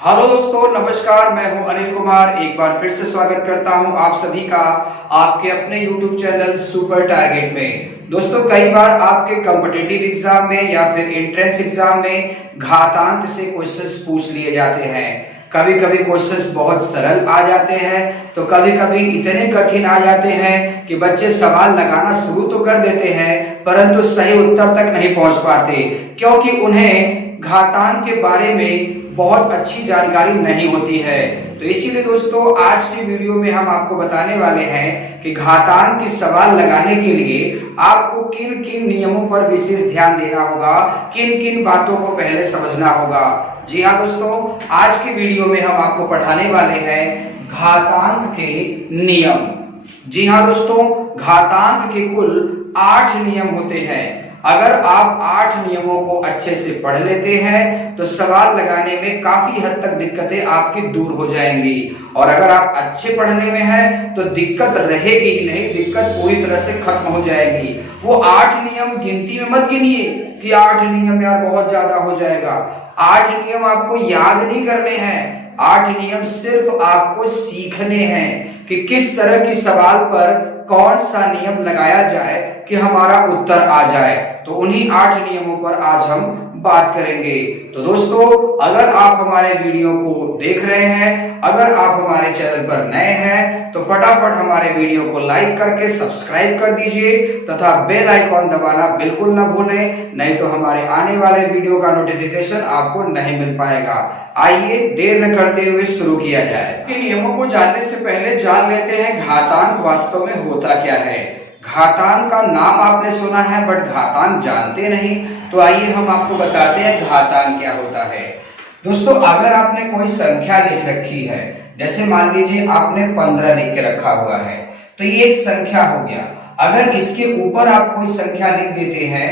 Hello दोस्तों, नमस्कार। मैं हूं अनिल कुमार। एक बार फिर से स्वागत करता हूं आप सभी का आपके अपने YouTube चैनल सुपर टारगेट में। दोस्तों, कई बार आपके कॉम्पिटिटिव एग्जाम में या फिर एंट्रेंस एग्जाम में घातांक से क्वेश्चंस पूछ लिए जाते हैं। कभी कभी क्वेश्चंस बहुत सरल आ जाते हैं तो कभी कभी इतने कठिन आ जाते हैं कि बच्चे सवाल लगाना शुरू तो कर देते हैं परंतु सही उत्तर तक नहीं पहुंच पाते, क्योंकि उन्हें घातांक के बारे में बहुत अच्छी जानकारी नहीं होती है। तो इसीलिए दोस्तों, आज की वीडियो में हम आपको बताने वाले हैं कि घातांक के सवाल लगाने के लिए आपको किन किन नियमों पर विशेष ध्यान देना होगा, किन किन बातों को पहले समझना होगा। जी हाँ दोस्तों, आज की वीडियो में हम आपको पढ़ाने वाले हैं घातांक के नियम। जी हाँ दोस्तों, घातांक के कुल 8 नियम होते हैं। अगर आप 8 नियमों को अच्छे से पढ़ लेते हैं तो सवाल लगाने में काफी हद तक दिक्कतें आपकी दूर हो जाएंगी। और अगर आप अच्छे पढ़ने में हैं तो दिक्कत रहेगी ही नहीं, दिक्कत पूरी तरह से खत्म हो जाएगी। वो 8 नियम गिनती में मत गिनिए कि 8 नियम यार बहुत ज्यादा हो जाएगा। 8 नियम आपको याद नहीं करने हैं, 8 नियम सिर्फ आपको सीखने हैं कि किस तरह की सवाल पर कौन सा नियम लगाया जाए कि हमारा उत्तर आ जाए। तो उन्हीं 8 नियमों पर आज हम बात करेंगे। तो दोस्तों, अगर आप हमारे वीडियो को देख रहे हैं, अगर आप हमारे चैनल पर नए हैं तो फटाफट हमारे वीडियो को लाइक करके सब्सक्राइब कर दीजिए तथा बेल आइकॉन दबाना बिल्कुल ना भूलें, नहीं तो हमारे आने वाले वीडियो का नोटिफिकेशन आपको नहीं मिल पाएगा। आइए देर न करते हुए शुरू किया जाए। इन नियमों को जानने से पहले जान लेते हैं घातांक वास्तव में होता क्या है। घातांक का नाम आपने सुना है बट घातांक जानते नहीं, तो आइए हम आपको बताते हैं घातांक क्या होता है। दोस्तों, अगर आपने कोई संख्या लिख रखी है, जैसे मान लीजिए आपने 15 लिख के रखा हुआ है, तो ये एक संख्या हो गया। अगर इसके ऊपर आप कोई संख्या लिख देते हैं,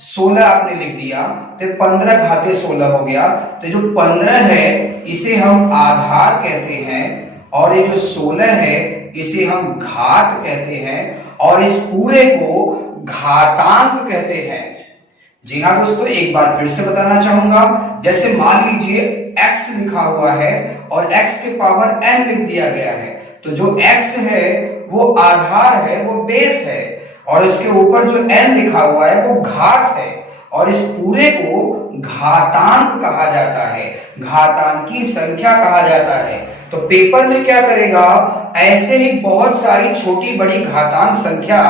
16 आपने लिख दिया तो 15 घाते 16 हो गया। तो जो 15 है इसे हम आधार कहते हैं और ये जो 16 है इसे हम घात कहते हैं और इस पूरे को घातांक कहते हैं। जी हाँ दोस्तों, एक बार फिर से बताना चाहूंगा। जैसे मान लीजिए x लिखा हुआ है और x के पावर n लिख दिया गया है, तो जो x है वो आधार है, वो बेस है, और इसके ऊपर जो n लिखा हुआ है वो घात है, और इस पूरे को घातांक कहा जाता है, घातांकी संख्या कहा जाता है। तो पेपर में क्या करेगा, ऐसे ही बहुत सारी छोटी बड़ी घातांक संख्या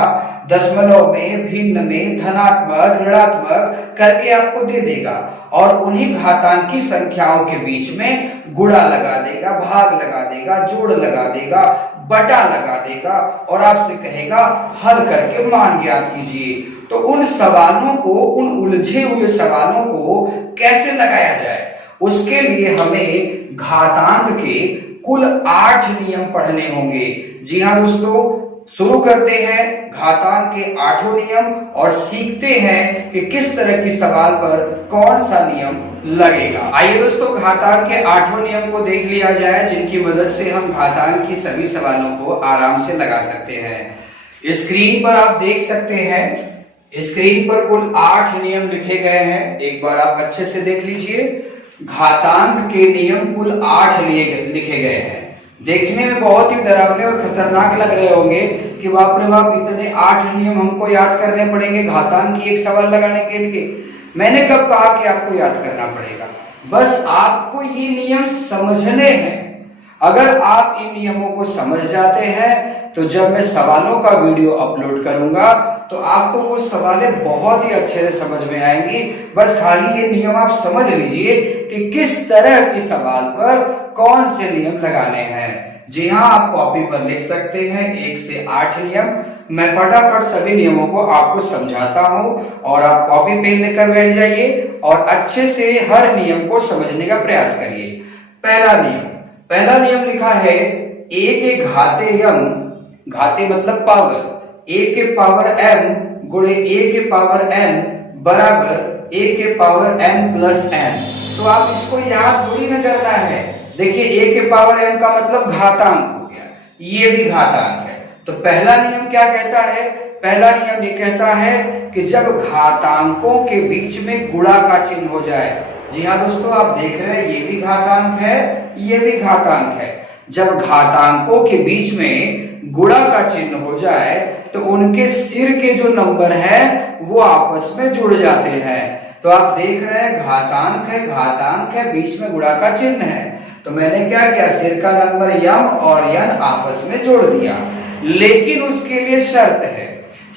दशमलव में, भिन्न में, धनात्मक, ऋणात्मक करके आपको दे देगा और उन्हीं घातांकी संख्याओं के बीच में गुणा लगा देगा, भाग लगा देगा, जोड़ लगा देगा, बटा लगा देगा और आपसे कहेगा हल करके मान ज्ञात कीजिए। तो उन सवालों को, उन उलझे हुए सवालों को कैसे लगाया जाए, उसके लिए हमें घातांक के कुल 8 नियम पढ़ने होंगे। जी हाँ दोस्तों, शुरू करते हैं घातांक के 8 नियम और सीखते हैं कि किस तरह की सवाल पर कौन सा नियम लगेगा। आइए दोस्तों, घातांक के 8 नियम को देख लिया जाए, जिनकी मदद से हम घातांक की सभी सवालों को आराम से लगा सकते हैं। स्क्रीन पर आप देख सकते हैं, स्क्रीन पर कुल 8 नियम लिखे गए हैं। एक बार आप अच्छे से देख लीजिए। घातांक के नियम कुल 8 लिखे गए हैं। देखने में बहुत ही डरावने और खतरनाक लग रहे होंगे कि बाप रे बाप, इतने 8 नियम हमको याद करने पड़ेंगे घातांक की एक सवाल लगाने के लिए। मैंने कब कहा कि आपको याद करना पड़ेगा? बस आपको ये नियम समझने हैं। अगर आप इन नियमों को समझ जाते हैं तो जब मैं सवालों का वीडियो अपलोड करूंगा तो आपको वो सवालें बहुत ही अच्छे से समझ में आएंगी। बस खाली ये नियम आप समझ लीजिए कि किस तरह की सवाल पर कौन से नियम लगाने हैं। जी हाँ, आप कॉपी पर लिख सकते हैं 1 से 8 नियम। मैं फटाफट सभी नियमों को आपको समझाता हूं और आप कॉपी पेन लेकर बैठ जाइए और अच्छे से हर नियम को समझने का प्रयास करिए। पहला नियम लिखा है a के घाते m, घाते मतलब पावर, a के पावर m गुणे a के पावर n बराबर a के पावर m प्लस n। तो आप इसको याद थोड़ी ना करना है। देखिए, a के पावर m का मतलब घातांक हो गया, ये भी घातांक है। तो पहला नियम क्या कहता है? पहला नियम ये कहता है कि जब घातांकों के बीच में गुणा का चिन्ह हो जाए, जी हाँ दोस्तों, आप देख रहे हैं ये भी घातांक है, ये भी घातांक है। जब घातांकों के बीच में गुणा का चिन्ह हो जाए तो उनके सिर के जो नंबर है वो आपस में जुड़ जाते हैं। तो आप देख रहे हैं घातांक है, बीच में गुणा का चिन्ह है। तो मैंने क्या किया, सिर का नंबर यम और यन आपस में जोड़ दिया। लेकिन उसके लिए शर्त है,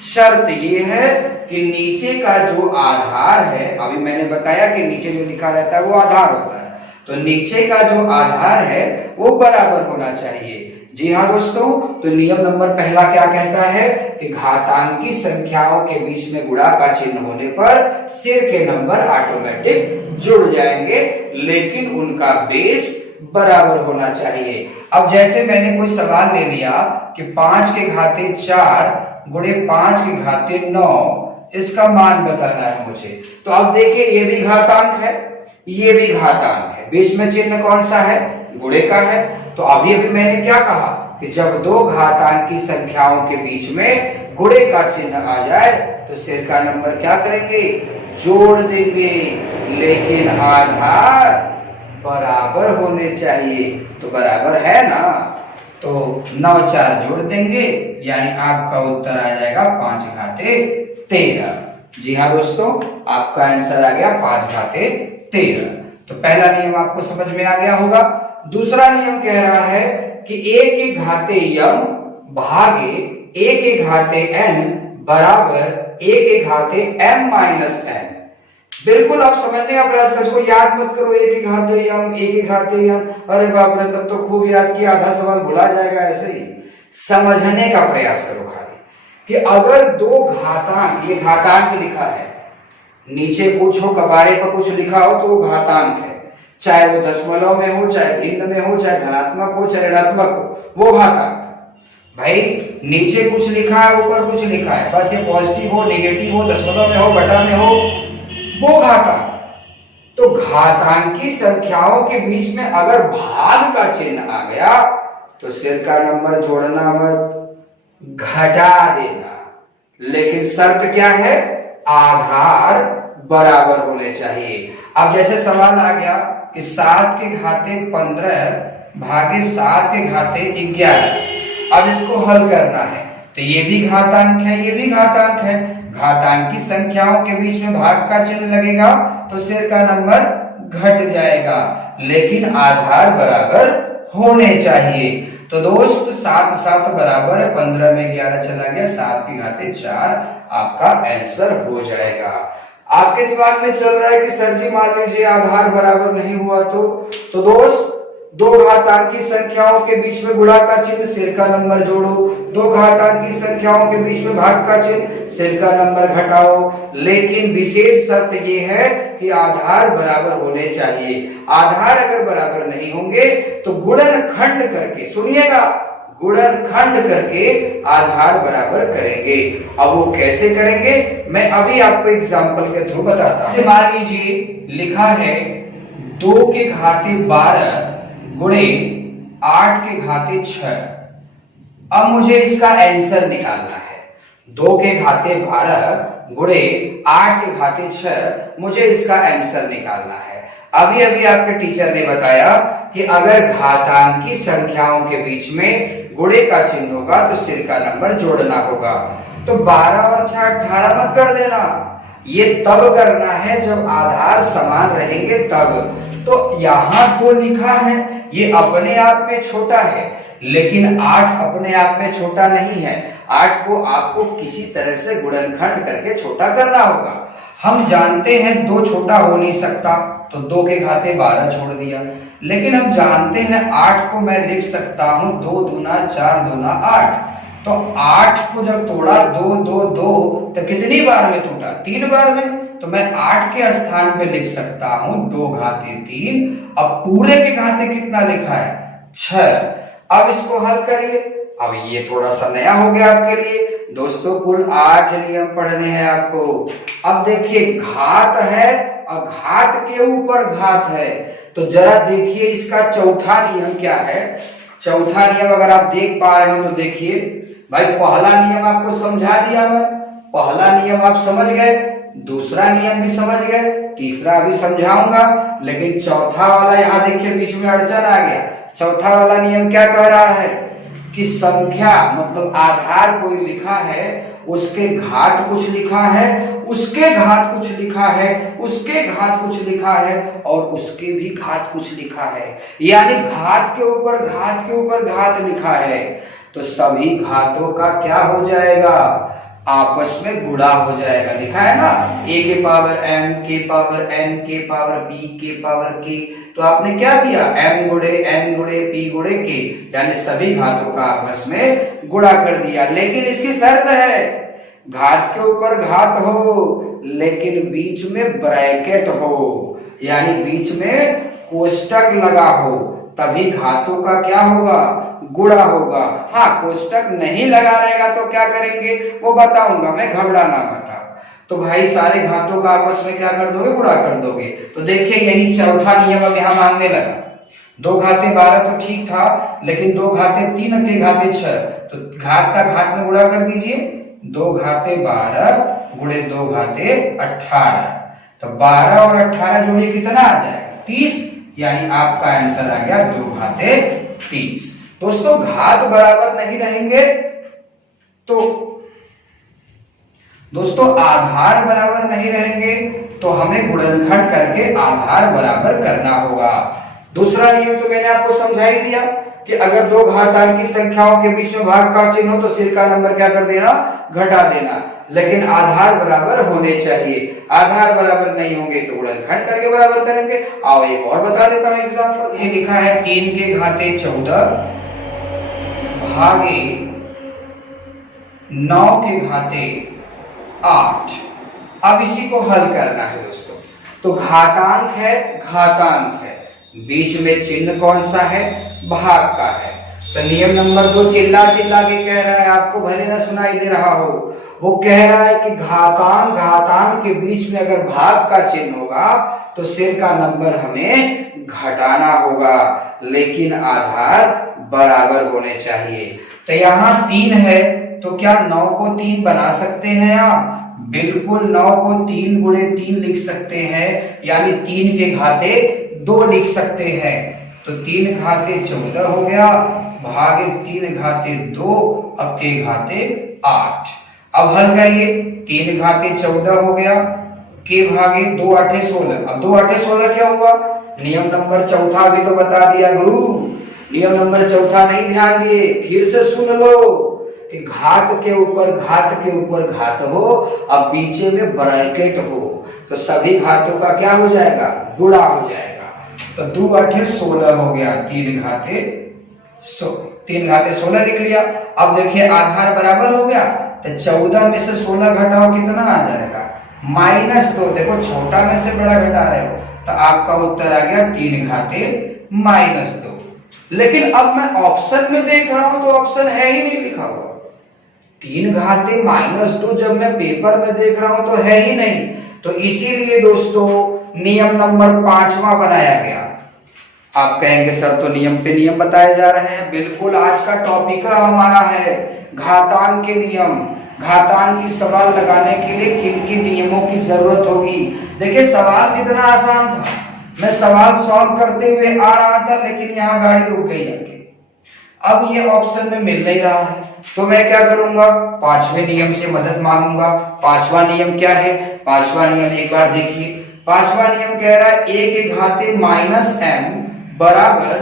शर्त ये है कि नीचे का जो आधार है, अभी मैंने बताया कि नीचे जो लिखा रहता है वो आधार होता है, तो नीचे का जो आधार है वो बराबर होना चाहिए। जी हाँ दोस्तों, तो नियम नंबर पहला क्या कहता है कि घातांकी संख्याओं के बीच में गुणा का चिन्ह होने पर सिर के नंबर ऑटोमेटिक जुड़ जाएंगे, लेकिन उनका बेस बराबर होना चाहिए। अब जैसे मैंने कोई सवाल ले लिया कि 5 के घाते 4 गुणे 5 के घाते 9, इसका मान बताना है मुझे। तो अब देखिए ये भी घातांक है, ये भी घातांक है, बीच में चिन्ह कौन सा है, गुणे का है। तो अभी अभी मैंने क्या कहा कि जब दो घातांकी संख्याओं के बीच में गुणे का चिन्ह आ जाए तो सिर का नंबर क्या करेंगे, जोड़ देंगे, लेकिन आधार बराबर होने चाहिए। तो बराबर है ना, तो 9 4 जोड़ देंगे, यानी आपका उत्तर आ जाएगा 5 घाते 13। जी हाँ दोस्तों, आपका आंसर आ गया 5 घाते 13। तो पहला नियम आपको समझ में आ गया होगा। दूसरा नियम कह रहा है कि a के घाते यम भागे a के घाते n बराबर a के घाते m माइनस n। बिल्कुल आप समझने का प्रयास करो, इसको याद मत करो a के घाते यम, a के घाते यम, अरे बाप रे तब तो खूब याद किया, आधा सवाल भुला जाएगा। ऐसे ही समझने का प्रयास करो खाली कि अगर दो घातांक, ये घातांक लिखा है, नीचे कुछ हो, कबाड़े पर कुछ लिखा हो तो वो घातांक है, चाहे वो दशमलव में हो, चाहे भिन्न में हो, चाहे धनात्मक हो, चाहे ऋणात्मक हो, वो घातांक। भाई नीचे कुछ लिखा है, ऊपर कुछ लिखा है, बस ये पॉजिटिव हो, नेगेटिव हो, दशमलव में हो, बटा में हो, वो घातांक। तो घातांकी संख्याओं के बीच में अगर भाग का चिन्ह आ गया तो सिर का नंबर जोड़ना मत, घटा देना, लेकिन शर्त क्या है, आधार बराबर होने चाहिए। अब जैसे सवाल आ गया कि 7 के घाते 15 भागे 7 के घाते 11, अब इसको हल करना है। तो ये भी घातांक है, ये भी घातांक है, घातांकी संख्याओं के बीच में भाग का चिन्ह लगेगा तो सिर का नंबर घट जाएगा, लेकिन आधार बराबर होने चाहिए। तो दोस्त 7 7 बराबर है 15 में 11 चला गया, 7 के घाते 4 आपका आंसर हो जाएगा। आपके दिमाग में चल रहा है कि सर जी मान लीजिए आधार बराबर नहीं हुआ तो दोस्त दो घातांकी संख्याओं के बीच में गुणा का चिन्ह, सिर का नंबर जोड़ो, दो घातांकी संख्याओं के बीच में भाग का चिन्ह, सिर का नंबर घटाओ, लेकिन विशेष शर्त ये है कि आधार बराबर होने चाहिए। आधार अगर बराबर नहीं होंगे तो गुणनखंड करके, सुनिएगा, गुणनखंड करके आधार बराबर करेंगे। अब वो कैसे करेंगे मैं अभी आपको एग्जांपल के थ्रू बताता हूं। मान लीजिए लिखा है 2 के घाते 12 गुणे 8 के घाते 6। अब मुझे इसका आंसर निकालना है। 2 के घाते 12 गुणे 8 के घाते 6, मुझे इसका आंसर निकालना है। अभी अभी आपके टीचर ने बताया कि अगर घातांकी संख्याओं के बीच में गुणे का चिन्ह होगा तो सिर का नंबर जोड़ना होगा। तो 12 और 6 18 मत कर देना, ये तब करना है जब आधार समान रहेंगे तब। तो यहां तो लिखा है ये अपने आप में छोटा है, लेकिन 8 अपने आप में छोटा नहीं है। 8 को आपको किसी तरह से गुणनखंड करके छोटा करना होगा। हम जानते हैं 2 छोटा हो नहीं सकता, तो 2 के घाते 12 छोड़ दिया, लेकिन हम जानते हैं 8 को मैं लिख सकता हूं 2 दूना 4 दूना 8। तो 8 को जब तोड़ा 2 2 2 तो कितनी बार में टूटा, 3 बार में। तो मैं 8 के स्थान पे लिख सकता हूं 2 घाते 3। अब पूरे के घाते कितना लिखा है, 6। अब इसको हल करिए। अब ये थोड़ा सा नया हो गया आपके लिए दोस्तों, कुल 8 नियम पढ़ने हैं आपको। अब देखिए घात है और घात के ऊपर घात है, तो जरा देखिए इसका चौथा नियम क्या है। चौथा नियम अगर आप देख पा रहे हो तो देखिए भाई, पहला नियम आपको समझा दिया मैं, पहला नियम आप समझ गए, दूसरा नियम भी समझ गए, तीसरा भी समझाऊंगा, लेकिन चौथा वाला यहाँ देखिए बीच में अड़चन आ गया। चौथा वाला नियम क्या कह रहा है कि संख्या मतलब आधार कोई लिखा है, उसके घात कुछ लिखा है, उसके घात कुछ लिखा है, उसके घात कुछ लिखा है और उसके भी घात कुछ लिखा है, यानी घात के ऊपर घात के ऊपर घात लिखा है। तो सभी घातों का क्या हो जाएगा, आपस में गुणा हो जाएगा। लिखा है ना a के पावर m के पावर n के पावर b के पावर k, तो आपने क्या किया m गुणे n गुणे p गुणे k, यानी सभी घातों का आपस में गुणा कर दिया। लेकिन इसकी शर्त है घात के ऊपर घात हो लेकिन बीच में ब्रैकेट हो, यानी बीच में कोष्टक लगा हो, तभी घातों का क्या होगा, गुणा होगा। हाँ, कोष्टक नहीं लगा रहेगा तो क्या करेंगे वो बताऊंगा मैं, घबराना मत। तो भाई सारे घातों का आपस में क्या कर दोगे, गुणा कर दोगे। तो देखिए यही चौथा नियम अब यहाँ मांगने लगा। 2 घाते 12 तो ठीक था, लेकिन 2 घाते 3 के घाते 6, तो घात का घात में गुणा कर दीजिए। 2 घाते 12 गुणे 2 घाते 18, तो 12 और 18 जोड़िए कितना आ जाएगा 30, यानी आपका आंसर आ गया 2 घाते 30। दोस्तों घात बराबर नहीं रहेंगे तो दोस्तों आधार बराबर नहीं रहेंगे तो हमें गुणनखंड करके आधार बराबर करना होगा। दूसरा नियम तो मैंने आपको समझा ही दिया कि अगर 2 घातांकी संख्याओं के बीच में भाग का चिन्ह हो तो सिर का नंबर क्या कर देना, घटा देना, लेकिन आधार बराबर होने चाहिए। आधार बराबर नहीं होंगे तो गुणनखंड करके बराबर करेंगे। आओ एक और बता देता हूं एग्जांपल। ये लिखा है 3 के घाते 14 भागे 9 के घाते 8। अब इसी को हल करना है दोस्तों। तो घातांक है, घातांक है, बीच में चिन्ह कौन सा है, भाग का है। तो नियम नंबर 2 चिल्ला चिल्ला के कह रहा है, आपको भले ना सुनाई दे रहा हो, वो कह रहा है कि घातांक घातांक के बीच में अगर भाग का चिन्ह होगा तो सिर का नंबर हमें घटाना होगा, लेकिन आधार बराबर होने चाहिए। तो यहाँ 3 है तो क्या 9 को 3 बना सकते हैं आप? बिल्कुल 9 को 3 गुणे 3 लिख सकते हैं, यानी 3 के घाते 2 लिख सकते हैं। तो 3 घाते 14 हो गया भागे 3 घाते 2 अब के घाते 8। अब हल करिए, 3 घाते 14 हो गया के भागे 2 8 16। अब 2 8 16 क्या हुआ? नियम नंबर चौथा भी तो बता दिया गुरु, नियम नंबर चौथा नहीं ध्यान दिए, फिर से सुन लो कि घात के ऊपर घात के ऊपर घात हो, अब बीचे में ब्रैकेट हो, तो सभी घातों का क्या हो जाएगा, गुणा हो जाएगा। तो 2 8 16 हो गया, 3 घाते 16 लिख लिया। अब देखिए आधार बराबर हो गया, तो 14 में से 16 घटाओ कितना आ जाएगा, -2। देखो छोटा में से बड़ा घटा रहे हो, तो आपका उत्तर आ गया 3 घाते -2। लेकिन अब मैं ऑप्शन में देख रहा हूं तो ऑप्शन है ही नहीं लिखा हुआ। 3 घाते -2 जब मैं पेपर में देख रहा हूं तो है ही नहीं, तो इसीलिए दोस्तों नियम नंबर 5वां बनाया गया। आप कहेंगे सर तो नियम पे नियम बताए जा रहे हैं, बिल्कुल आज का टॉपिक हमारा है घातांक के नियम। घातांक की सवाल लगाने के लिए किन किन नियमों की जरूरत होगी। देखिए सवाल कितना आसान था, मैं सवाल सॉल्व करते हुए आ रहा था, लेकिन यहाँ गाड़ी रुक गई आके। अब ये ऑप्शन में मिल नहीं रहा है, तो मैं क्या करूंगा, 5वें नियम से मदद मांगूंगा। 5वां नियम क्या है? 5वां नियम एक बार देखिए। 5वां नियम कह रहा है a के घाते -m बराबर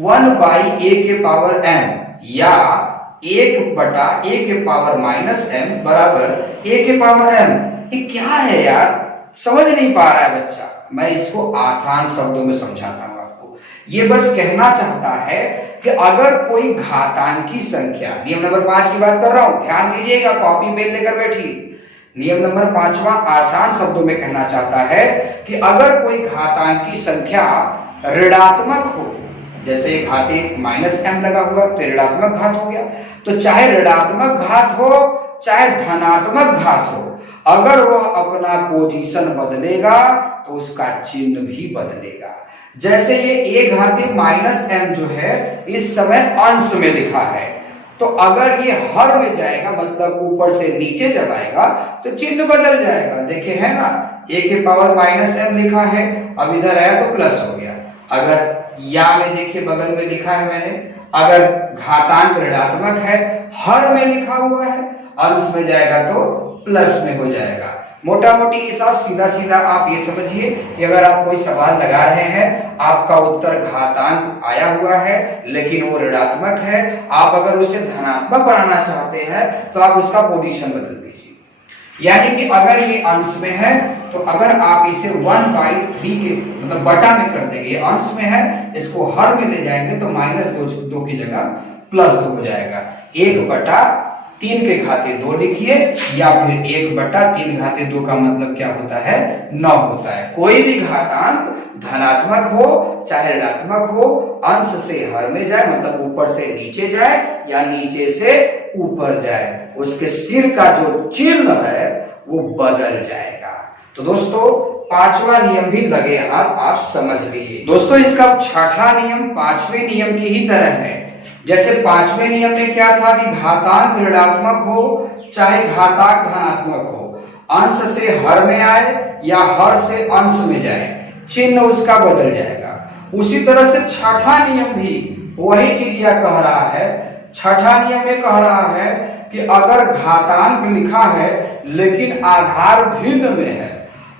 1/a के पावर m, या 1/a के पावर -m बराबर a के पावर m। ये क्या है यार, समझ नहीं पा रहा है बच्चा। मैं इसको आसान शब्दों में समझाता हूं आपको। ये बस कहना चाहता है कि अगर कोई घातांकी संख्या, नियम नंबर 5 की बात कर रहा हूं, ध्यान दीजिएगा, कॉपी पेन लेकर बैठिए। नियम नंबर 5वां आसान शब्दों में कहना चाहता है कि अगर कोई घातांकी संख्या ऋणात्मक हो, जैसे घाते -m लगा हुआ तो ऋणात्मक घात हो गया, तो चाहे ऋणात्मक घात हो चाहे धनात्मक घात हो, अगर वह अपना पोजीशन बदलेगा तो उसका चिन्ह भी बदलेगा। जैसे ये a घाते -m जो है इस समय अंश में लिखा है, तो अगर ये हर में जाएगा मतलब ऊपर से नीचे जब आएगा तो चिन्ह बदल जाएगा। देखिए है ना, a के पावर माइनस m लिखा है, अब इधर आया तो प्लस हो गया। अगर या में देखिए बगल में लिखा है मैंने, अगर घातांक ऋणात्मक है, हर में लिखा हुआ है, अंश में जाएगा तो प्लस में हो जाएगा। मोटा मोटी हिसाब सीधा सीधा आप ये समझिए कि अगर आप कोई सवाल लगा रहे हैं, आपका उत्तर घातांक आया हुआ है लेकिन वो ऋणात्मक है, आप अगर उसे धनात्मक बनाना चाहते हैं तो आप उसका पोजीशन बदल दीजिए। यानी कि अगर ये अंश में है तो अगर आप इसे 1/3 के मतलब बटा में कर देंगे, ये अंश में है, इसको हर में ले जाएंगे तो -2 की जगह +2 हो जाएगा। 1/3 के घाते 2 लिखिए, या फिर 1/3 का मतलब क्या होता है, 9 होता है। कोई भी घातांक धनात्मक हो चाहे ऋणात्मक हो, अंश से हर में जाए मतलब ऊपर से नीचे जाए या नीचे से ऊपर जाए, उसके सिर का जो चिन्ह है वो बदल जाएगा। तो दोस्तों पांचवा नियम भी लगे हाथ आप समझ लीजिए। दोस्तों इसका छठा नियम पांचवें नियम की ही तरह है। जैसे पांचवें नियम में क्या था कि घातांक ऋणात्मक हो चाहे घातांक धनात्मक हो, अंश से हर में आए या हर से अंश में जाए, चिन्ह उसका बदल जाएगा। उसी तरह से छठा नियम भी वही चीज यह कह रहा है। छठा नियम में कह रहा है कि अगर घातांक लिखा है लेकिन आधार भिन्न में है,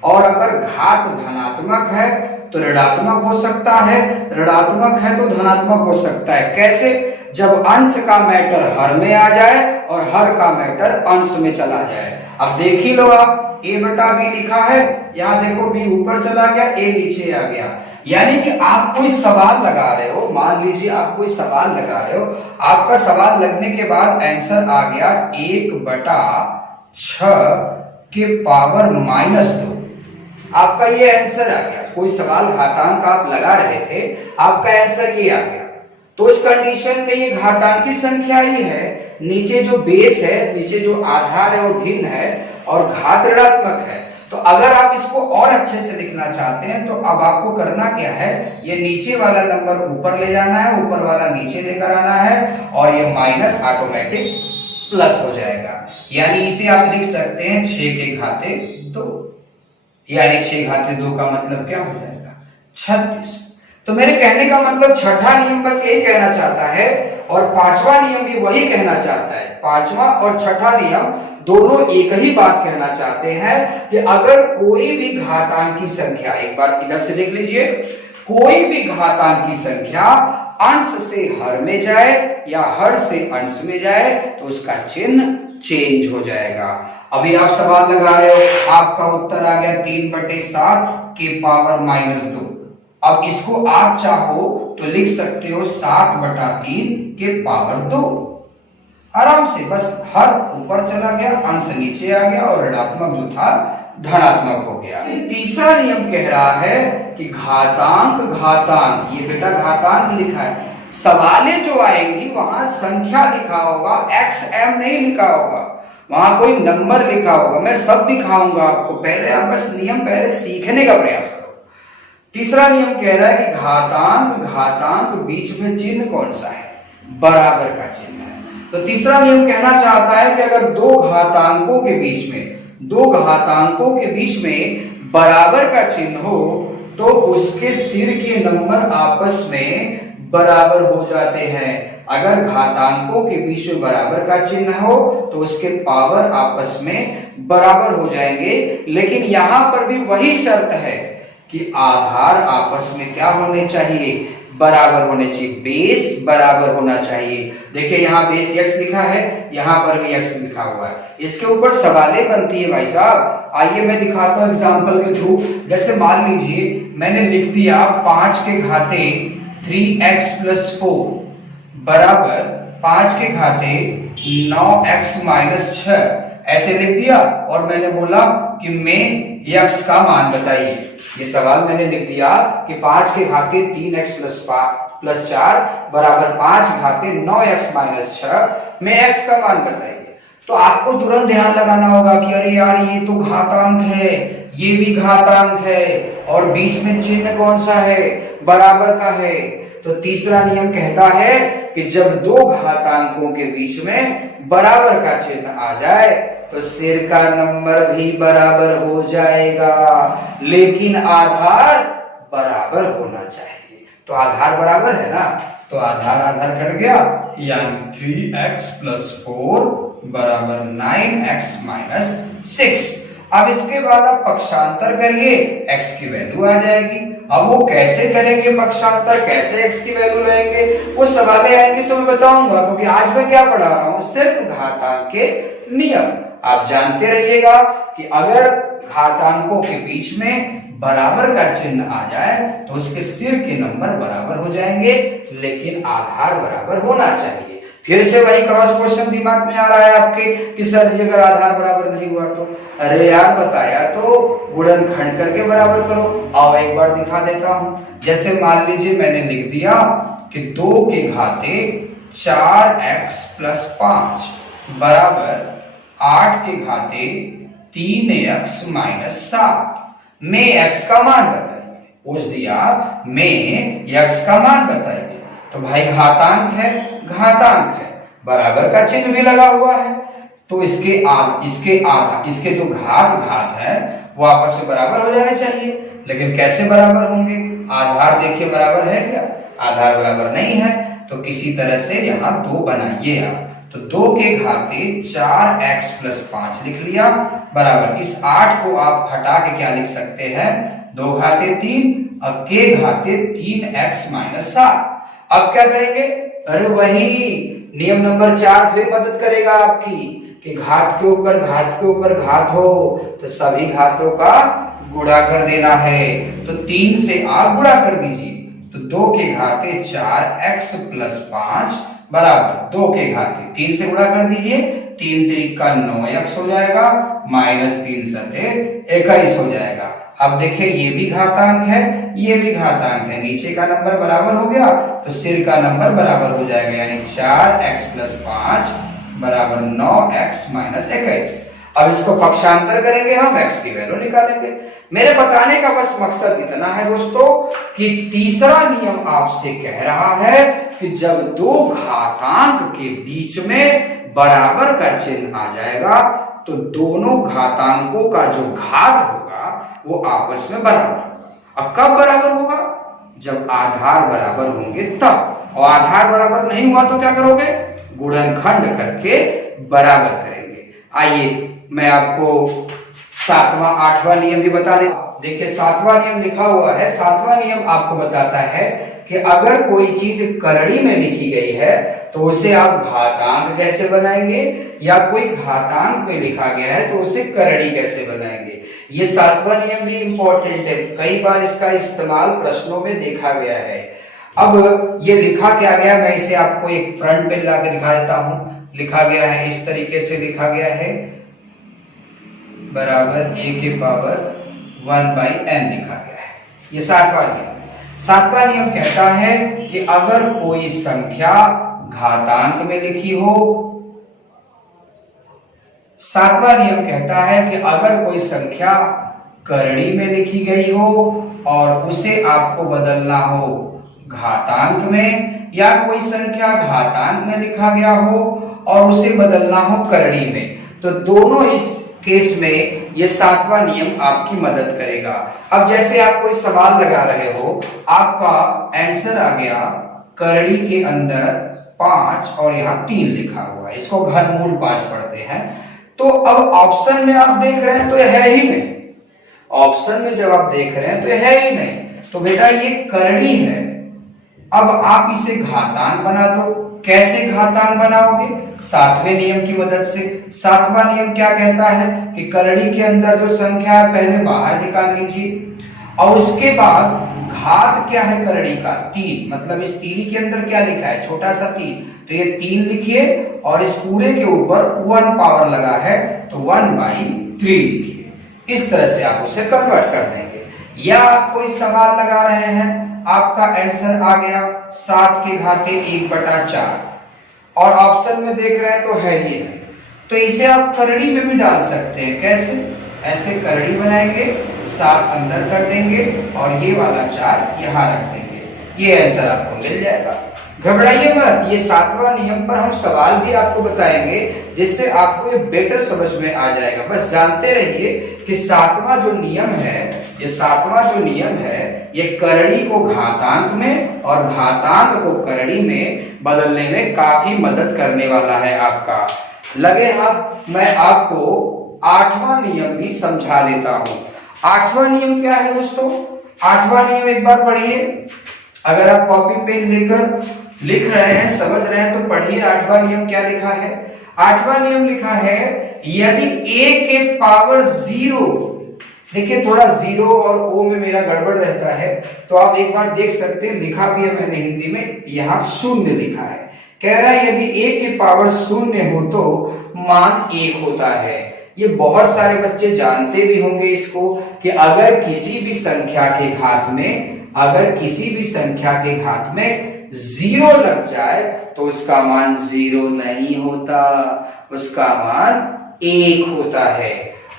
और अगर घात धनात्मक है तो ऋणात्मक हो सकता है, ऋणात्मक है तो धनात्मक हो सकता है। कैसे? जब अंश का मैटर हर में आ जाए और हर का मैटर अंश में चला जाए। अब देख ही लो आप, a/b लिखा है, यहाँ देखो b ऊपर चला गया, a नीचे आ गया। यानी कि आप कोई सवाल लगा रहे हो, मान लीजिए आप कोई सवाल लगा रहे हो, आपका सवाल लगने के बाद आंसर आ गया 1/6 के पावर -2, आपका ये आंसर आ गया। कोई सवाल घातांक आप लगा रहे थे, आपका आंसर ये आ गया। तो इस कंडीशन में ये घातांक की संख्या ही है, नीचे जो बेस है, नीचे जो आधार है वो भिन्न है और घात ऋणात्मक है। तो अगर आप इसको और अच्छे से लिखना चाहते हैं तो अब आपको करना क्या है, ये नीचे वाला नंबर ऊपर ले जाना है, ऊपर वाला नीचे लेकर आना है और ये माइनस ऑटोमेटिक प्लस हो जाएगा। यानी इसे आप लिख सकते हैं 6 के घाते 2, यानी 6 घाते 2 का मतलब क्या हो जाएगा, 36। तो मेरे कहने का मतलब छठा नियम बस यही कहना चाहता है और पांचवा नियम भी वही कहना चाहता है। पांचवा और छठा नियम दोनों एक ही बात कहना चाहते हैं कि अगर कोई भी घातांक की संख्या, एक बार इधर से देख लीजिए, कोई भी घातांक की संख्या अंश से हर में जाए या हर से अंश में जाए तो उसका चिन्ह चेंज हो जाएगा। अभी आप सवाल लगा रहे हो, आपका उत्तर आ गया 3/7 के पावर -2। अब इसको आप चाहो तो लिख सकते हो 7/3 के पावर 2। आराम से, बस हर ऊपर चला गया, अंश नीचे आ गया और ऋणात्मक जो था धनात्मक हो गया। तीसरा नियम कह रहा है कि घातांक घातांक, ये बेटा घातांक लिखा है, सवाले जो आएंगी वहां संख्या लिखा होगा, XM नहीं लिखा होगा, वहां कोई नंबर लिखा होगा। मैं सब दिखाऊंगा आपको, पहले आप बस नियम पहले सीखने का प्रयास करो। तीसरा नियम कह रहा है कि घातांक घातांक बीच में चिन्ह कौन सा है, बराबर का चिन्ह है। तो तीसरा नियम कहना चाहता है कि अगर दो घातांकों के बीच में बराबर का चिन्ह हो तो उसके सिर के नंबर आपस में बराबर हो जाते हैं। अगर घातांकों के बीच में बराबर का चिन्ह हो तो उसके पावर आपस में बराबर हो जाएंगे। लेकिन यहां पर भी वही शर्त है कि आधार आपस में क्या होने चाहिए, बराबर होने चाहिए, बेस बराबर होना चाहिए। देखिए यहाँ बेस x लिखा है, यहाँ पर भी x लिखा हुआ है, इसके ऊपर सवालें बनती है भाई साहब। आइए मैं दिखाता हूँ एग्जांपल के थ्रू। जैसे मान लीजिए मैंने लिख दिया 5 के घाते 3x + 4 बराबर 5 के घाते 9x - 6, ऐसे लिख दिया और मैंने बोला कि मैं x का मान बताइए। ये सवाल मैंने लिख दिया कि 5 के घाते 3x + 4 बराबर 5 घाते 9x - 6 में x का मान बताइए। तो आपको तुरंत ध्यान लगाना होगा कि अरे यार ये तो घातांक है, ये भी घातांक है और बीच में चिन्ह कौन सा है, बराबर का है। तो तीसरा नियम कहता है कि जब दो घातांकों के बीच में बराबर का चिन्ह आ जाए तो सिर का नंबर भी बराबर हो जाएगा, लेकिन आधार बराबर होना चाहिए। तो आधार बराबर है ना, तो आधार आधार कट गया, यानी 3x + 4 बराबर 9x - 6। अब इसके बाद आप पक्षांतर करिए, x की वैल्यू आ जाएगी। अब वो कैसे करेंगे पक्षांतर, कैसे x की वैल्यू लेंगे, वो सवालें आएंगे तो मैं बताऊंगा, क्योंकि आज मैं क्या पढ़ा रहा हूं, सिर्फ घातांक के नियम। आप जानते रहिएगा कि अगर घातांकों के बीच में बराबर का चिन्ह आ जाए तो उसके सिर के नंबर बराबर हो जाएंगे, लेकिन आधार बराबर होना चाहिए। फिर से वही क्रॉस क्वेश्चन दिमाग में आ रहा है आपके कि सर जी अगर आधार बराबर नहीं हुआ तो, अरे यार बताया तो गुणनखंड करके बराबर करो। आओ एक बार दिखा देता हूं। जैसे मान लीजिए मैंने लिख दिया कि 2 के घाते 4x + 5 बराबर 8 के घाते 3x - 7 में x का मान बताइए। पूछ दिया में x का मान बताइए, तो भाई घातांक है, घातांक है, बराबर का चिन्ह भी लगा हुआ है, तो इसके जो घात है वो आपस में बराबर हो जाने चाहिए। लेकिन कैसे बराबर होंगे, आधार देखिए बराबर है क्या, आधार बराबर नहीं है, तो किसी तरह से यहाँ 2 बनाइए आप। तो 2 के घाते 4x + 5 लिख लिया बराबर, इस 8 को आप हटा के क्या लिख सकते हैं, 2 घाते 3 और के घाते 3x - 7। अब क्या करेंगे, अरे वही नियम नंबर 4 फिर मदद करेगा आपकी कि घात के ऊपर घात हो तो सभी घातों का गुणा कर देना है। तो 3 से आप गुणा कर दीजिए, तो 2 के घाते 4x + 5 बराबर 2 के घाते 3 से गुणा कर दीजिए, 3 3 का 9x हो जाएगा, -3 सते 21 हो जाएगा। अब देखिए ये भी घातांक है, ये भी घातांक है, नीचे का नंबर बराबर हो गया तो सिर का नंबर बराबर हो जाएगा, यानी 4x + 5 बराबर 9x - 21। अब इसको पक्षांतर करेंगे, हम x की वैल्यू निकालेंगे। मेरे बताने का बस मकसद इतना है दोस्तों कि तीसरा नियम आपसे कह रहा है कि जब दो घातांक के बीच में बराबर का चिन्ह आ जाएगा तो दोनों घातांकों का जो घात होगा वो आपस में बराबर होगा। अब कब बराबर होगा, जब आधार बराबर होंगे तब। और आधार बराबर नहीं हुआ तो क्या करोगे, गुणनखंड करके बराबर करेंगे। आइए मैं आपको 7वां 8वां नियम भी बता दें। देखिए 7वां नियम लिखा हुआ है। 7वां नियम आपको बताता है कि अगर कोई चीज करड़ी में लिखी गई है तो उसे आप घातांक कैसे बनाएंगे, या कोई घातांक में लिखा गया है तो उसे करड़ी कैसे बनाएंगे। ये 7वां नियम भी इंपॉर्टेंट है, कई बार इसका इस्तेमाल प्रश्नों में देखा गया है। अब ये लिखा क्या गया, मैं इसे आपको एक फ्रंट पे लाकर दिखा देता हूं। लिखा गया है इस तरीके से, लिखा गया है बराबर a⁴ लिखा गया है। ये 7वां नियम। 7वां नियम कहता है कि अगर कोई संख्या घातांक में लिखी हो, 7वां नियम कहता है कि अगर कोई संख्या करड़ी में लिखी गई हो और उसे आपको बदलना हो घातांक में, या कोई संख्या घातांक में लिखा गया हो और उसे बदलना हो करड़ी में, तो दोनों इस केस में ये 7वां नियम आपकी मदद करेगा। अब जैसे आप कोई सवाल लगा रहे हो, आपका आंसर आ गया करड़ी के अंदर 5 और यहाँ 3 लिखा हुआ है, इसको घनमूल 5 पढ़ते हैं। तो अब ऑप्शन में आप देख रहे हैं तो यह है ही नहीं, ऑप्शन में जब आप देख रहे हैं तो यह है ही नहीं, तो बेटा ये करड़ी है। अब आप इसे घातांक बना दो। कैसे घातांक बनाओगे, 7वें नियम की मदद से। 7वां नियम क्या कहता है कि करड़ी के अंदर जो संख्या है पहले बाहर निकाल लीजिए, और उसके बाद घात क्या है करड़ी का, 3, मतलब इस तीरी के अंदर क्या लिखा है, छोटा सा 3, तो ये 3 लिखिए और इस पूरे के ऊपर 1 पावर लगा है तो 1/3 लिखिए। इस तरह से आप उसे कन्वर्ट कर देंगे। या आप कोई सवाल लगा रहे हैं, आपका आंसर आ गया 7 के घाते 1/4 और ऑप्शन में देख रहे हैं तो है ही है, तो इसे आप करड़ी में भी डाल सकते हैं। कैसे, ऐसे करड़ी बनाएंगे, 7 अंदर कर देंगे और ये वाला 4 यहां रख देंगे। ये आंसर आपको मिल जाएगा। घबराइए मत, ये 7वां नियम पर हम सवाल भी आपको बताएंगे जिससे आपको ये बेटर समझ में आ जाएगा। बस जानते रहिए कि 7वां जो नियम है, ये 7वां जो नियम है, ये करड़ी को घातांक में और घातांक को करड़ी में बदलने में काफी मदद करने वाला है आपका। लगे अब मैं आपको 8वां नियम भी समझा देता हूं। 8वां नियम क्या है दोस्तों? 8वां नियम एक बार पढ़िए। अगर आप कॉपी पेन लेकर लिख रहे हैं, समझ रहे हैं तो पढ़िए 8वां नियम क्या लिखा है। 8वां नियम लिखा है यदि a के पावर 0, देखिए थोड़ा 0 और o में मेरा गड़बड़ रहता है तो आप एक बार देख सकते हैं, लिखा भी है मैंने हिंदी में, यहां 0 लिखा है। कह रहा है यदि a के पावर 0 हो तो मान 1 होता है। ये बहुत सारे बच्चे जानते भी होंगे इसको कि अगर किसी भी संख्या के घात में, अगर किसी भी संख्या के घात में 0 लग जाए तो उसका मान 0 नहीं होता, उसका मान 1 होता है।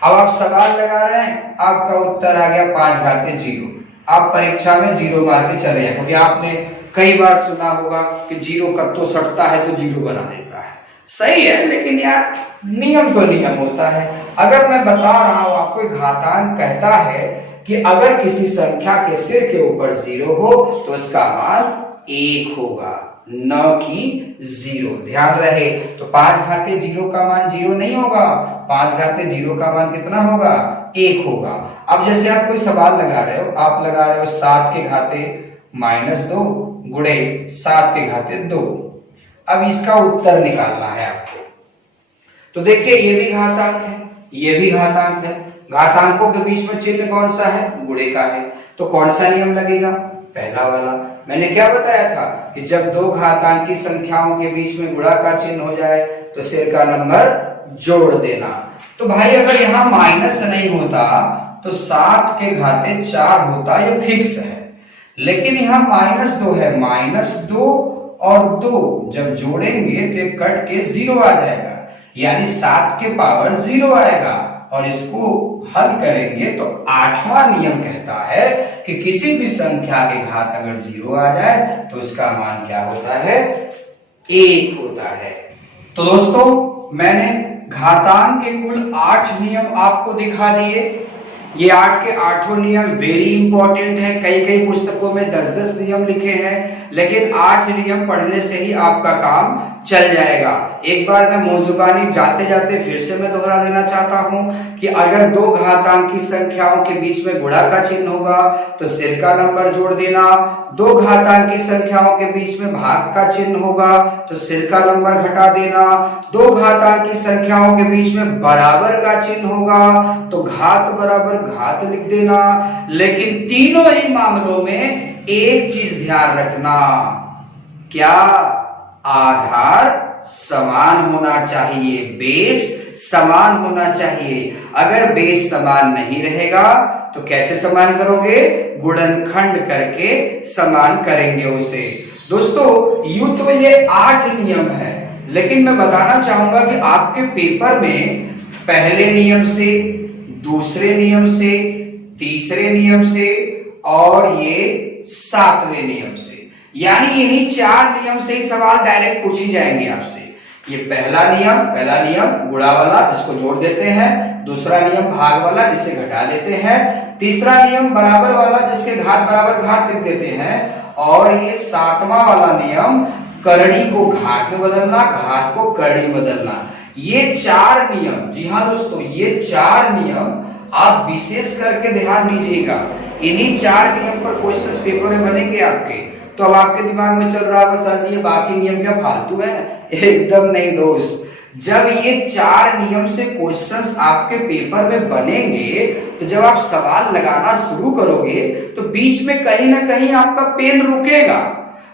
अब आप सवाल लगा रहे हैं, आपका उत्तर आ गया 5 घाते 0। आप परीक्षा में 0 मार के चले जाए, क्योंकि आपने कई बार सुना होगा कि 0 कत्तो सटता है तो 0 बना देता है। सही है, लेकिन यार नियम तो नियम होता है। अगर मैं बता रहा हूं आपको, घातांक कहता है कि अगर किसी संख्या के सिर के ऊपर 0 हो तो उसका मान 1 होगा, न कि 0। ध्यान रहे, तो 5 घाते 0 का मान 0 नहीं होगा, 5 घाते 0 का मान कितना होगा? 1 होगा। अब जैसे आप कोई सवाल लगा रहे हो, आप लगा रहे हो 7 के घाते -2 गुणे 7 के घाते 2। अब इसका उत्तर निकालना है आपको। तो देखिए ये भी घातांक है, ये भी घातांक है। घातांकों के बीच में चिन्ह कौन सा है? गुणे का है। तो कौन सा नियम लगेगा? पहला वाला। मैंने क्या बताया था कि जब दो घातांकी संख्याओं के बीच में गुणा का चिन्ह हो जाए तो सिर का नंबर जोड़ देना। तो भाई अगर यहाँ माइनस नहीं होता तो 7 के घाते 4 होता, ये फिक्स है। लेकिन यहाँ -2 है, -2 और 2 जब जोड़ेंगे तो कट के 0 आ जाएगा, यानी 7 के पावर 0 आएगा। और इसको हल करेंगे तो 8वां नियम कहता है कि किसी भी संख्या के घात अगर 0 आ जाए तो उसका मान क्या होता है? 1 होता है। तो दोस्तों मैंने घातांक के कुल 8 नियम आपको दिखा दिए। ये 8 के 8 नियम वेरी इंपॉर्टेंट है। कई कई पुस्तकों में 10-10 नियम लिखे हैं, लेकिन 8 नियम पढ़ने से ही आपका काम चल जाएगा। एक बार मैं मुंह जाते जाते फिर से मैं दोहरा देना चाहता हूं कि अगर दो घातांकी संख्याओं के बीच में गुणा का चिन्ह होगा तो सिर का नंबर जोड़ देना। दो घातांकी संख्याओं के बीच में भाग का चिन्ह होगा तो सिर का नंबर घटा देना। दो घातांकी संख्याओं के बीच में बराबर का चिन्ह होगा तो घात बराबर घात लिख देना। लेकिन तीनों ही मामलों में एक चीज ध्यान रखना, क्या? आधार समान होना चाहिए, बेस समान होना चाहिए। अगर बेस समान नहीं रहेगा तो कैसे समान करोगे? गुणनखंड करके समान करेंगे उसे। दोस्तों यूं तो ये 8 नियम है, लेकिन मैं बताना चाहूंगा कि आपके पेपर में पहले नियम से, दूसरे नियम से, तीसरे नियम से और ये 7वें नियम से, यानी इन्हीं 4 नियम से ही सवाल डायरेक्ट पूछी जाएंगे आपसे। ये पहला नियम गुणा वाला जिसको जोड़ देते हैं, दूसरा नियम भाग वाला जिसे घटा देते हैं, तीसरा नियम बराबर वाला जिसके घात बराबर घात लिख देते हैं, और ये 7वां वाला नियम करड़ी को घात में बदलना, घात को करड़ी में बदलना। ये 4 नियम, जी हाँ दोस्तों, ये 4 नियम आप विशेष करके ध्यान दीजिएगा। इन्हीं 4 नियम पर क्वेश्चंस पेपर में बनेंगे आपके। तो अब आपके दिमाग में चल रहा होगा सर ये बाकी नियम क्या फालतू है? एकदम नहीं दोस्त। जब ये 4 नियम से क्वेश्चंस आपके पेपर में बनेंगे तो जब आप सवाल लगाना शुरू करोगे तो बीच में कहीं ना कहीं आपका पेन रुकेगा।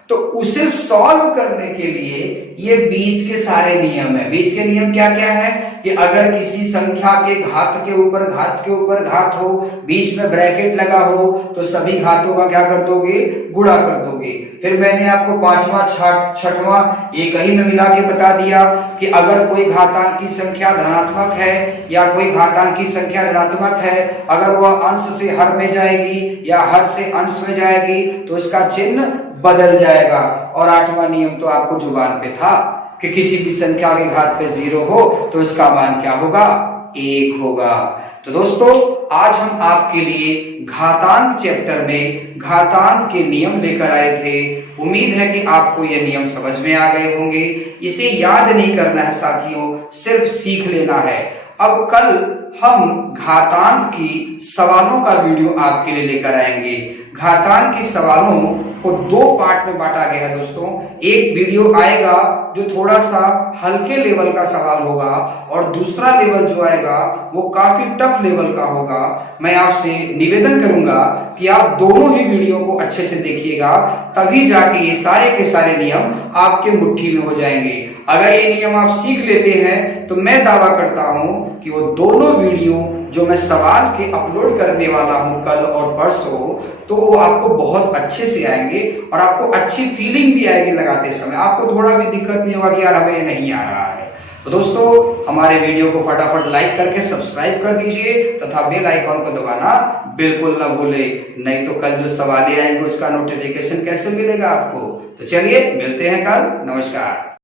तो उसे सॉल्व करने के लिए ये बीच के सारे नियम है। बीच के नियम क्या क्या है कि अगर किसी संख्या के घात के ऊपर घात हो, बीच में ब्रैकेट लगा हो तो सभी घातों का क्या कर दोगे? गुणा कर दोगे। फिर मैंने आपको 5वां 6वां एक ही में मिला के बता दिया कि अगर कोई घातांकी संख्या धनात्मक है या कोई घातांकी संख्या ऋणात्मक है, अगर वह अंश से हर में जाएगी या हर से अंश में जाएगी तो उसका चिन्ह बदल जाएगा। और 8वां नियम तो आपको जुबान पे था कि किसी भी संख्या के घात पे 0 हो तो इसका मान क्या होगा, 1 होगा। तो दोस्तों आज हम आपके लिए घातांक चैप्टर में घातांक के नियम लेकर आए थे। उम्मीद है कि आपको ये नियम समझ में आ गए होंगे। इसे याद नहीं करना है साथियों, सिर्फ सीख लेना है। अब कल हम घातांक की सवालों का वीडियो आपके लिए लेकर आएंगे। घातांक की सवालों को 2 पार्ट में बांटा गया है दोस्तों। एक वीडियो आएगा जो थोड़ा सा हल्के लेवल का सवाल होगा और दूसरा लेवल जो आएगा वो काफी टफ लेवल का होगा। मैं आपसे निवेदन करूंगा कि आप दोनों ही वीडियो को अच्छे से देखिएगा, तभी जाके ये सारे के सारे नियम आपके मुट्ठी में हो जाएंगे। अगर ये नियम आप सीख लेते हैं तो मैं दावा करता हूं कि वो दोनों वीडियो जो मैं सवाल के अपलोड करने वाला हूं कल और परसों, तो वो आपको बहुत अच्छे से आएंगे और आपको अच्छी फीलिंग भी आएगी लगाते समय। आपको थोड़ा भी दिक्कत नहीं होगा कि यार हमें नहीं आ रहा है। तो दोस्तों हमारे वीडियो को फटाफट लाइक करके सब्सक्राइब कर दीजिए तथा बेल आइकॉन को दबाना बिल्कुल ना भूले, नहीं तो कल जो सवाल आएंगे उसका नोटिफिकेशन कैसे मिलेगा आपको। तो चलिए मिलते हैं कल, नमस्कार।